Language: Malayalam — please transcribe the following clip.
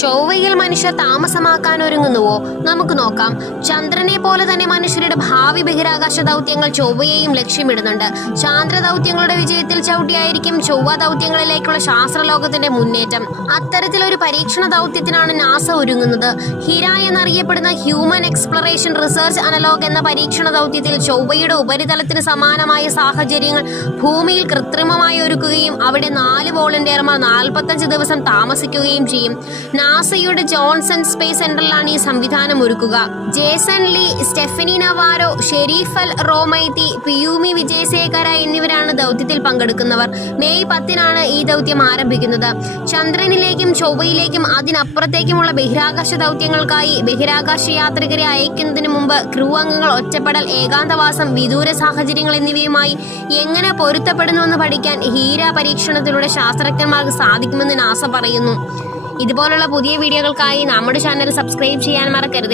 ചൊവ്വയിൽ മനുഷ്യർ താമസമാക്കാൻ ഒരുങ്ങുന്നുവോ? നമുക്ക് നോക്കാം. ചന്ദ്രനെ പോലെ തന്നെ മനുഷ്യരുടെ ഭാവി ബഹിരാകാശ ദൗത്യങ്ങൾ ചൊവ്വയെയും ലക്ഷ്യമിടുന്നുണ്ട്. ചാന്ദ്ര ദൗത്യങ്ങളുടെ വിജയത്തിൽ ചവിട്ടിയായിരിക്കും ചൊവ്വ ദൗത്യങ്ങളിലേക്കുള്ള ശാസ്ത്രലോകത്തിന്റെ മുന്നേറ്റം. അത്തരത്തിലൊരു പരീക്ഷണ ദൗത്യത്തിനാണ് നാസ ഒരുങ്ങുന്നത്. ഹിര എന്നറിയപ്പെടുന്ന ഹ്യൂമൻ എക്സ്പ്ലറേഷൻ റിസർച്ച് അനലോഗ് എന്ന പരീക്ഷണ ദൗത്യത്തിൽ ചൊവ്വയുടെ ഉപരിതലത്തിന് സമാനമായ സാഹചര്യങ്ങൾ ഭൂമിയിൽ കൃത്രിമമായി ഒരുക്കുകയും അവിടെ 4 വോളണ്ടിയർമാർ 45 ദിവസം താമസിക്കുകയും ചെയ്യും. നാസയുടെ ജോൺസൺ സ്പേസ് സെന്ററിലാണ് ഈ സംവിധാനം ഒരുക്കുക. Jason Lee, Stephanie Navarro, Sharif Romaithi, Piyumi Wijesekara എന്നിവരാണ് ദൗത്യത്തിൽ പങ്കെടുക്കുന്നവർ. മെയ് 10-നാണ് ഈ ദൗത്യം ആരംഭിക്കുന്നത്. ചന്ദ്രനിലേക്കും ചൊവ്വയിലേക്കും അതിനപ്പുറത്തേക്കുമുള്ള ബഹിരാകാശ ദൗത്യങ്ങൾക്കായി ബഹിരാകാശ യാത്രികരെ അയക്കുന്നതിന് മുമ്പ് ക്രൂ അംഗങ്ങൾ ഒറ്റപ്പെടൽ, ഏകാന്തവാസം, വിദൂര സാഹചര്യങ്ങൾ എന്നിവയുമായി എങ്ങനെ പൊരുത്തപ്പെടുന്നുവെന്ന് പഠിക്കാൻ ഹീര പരീക്ഷണത്തിലൂടെ ശാസ്ത്രജ്ഞന്മാർക്ക് സാധിക്കുമെന്ന് നാസ പറയുന്നു. ഇതുപോലുള്ള പുതിയ വീഡിയോകൾക്കായി നമ്മുടെ ചാനൽ സബ്സ്ക്രൈബ് ചെയ്യാൻ മറക്കരുതേ.